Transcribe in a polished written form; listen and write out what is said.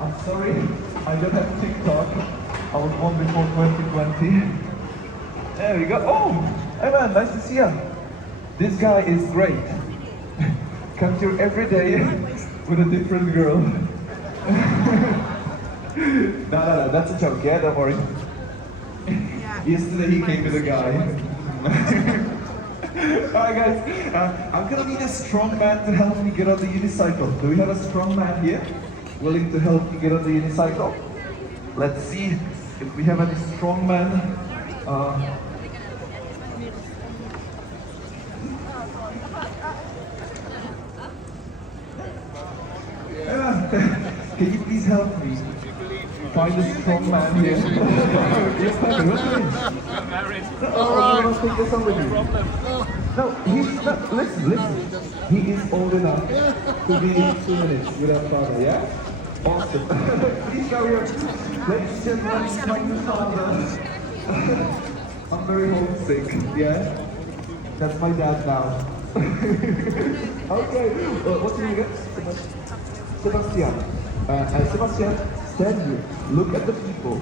I'm sorry, I don't have TikTok. I was born before 2020. There we go. Oh, hey man, nice to see you. This guy is great. Comes here every day with a different girl. No, that's a joke, yeah, don't worry. Yesterday he came with a guy. Alright guys, I'm gonna need a strong man to help me get on the unicycle. Do we have a strong man here? Willing to help me get on the unicycle? Let's see if we have any strong man. Can you please help me find a strong man here? Yes, I'm married. I want to take this on with you. No, he's not. Listen. He is old enough to be in 2 minutes with our father, yeah? Awesome. Please go here. Ladies and gentlemen, find the father. I'm very homesick, yeah? That's my dad now. Okay, what's your name again? Sebastian. Sebastian, stand here. Look at the people.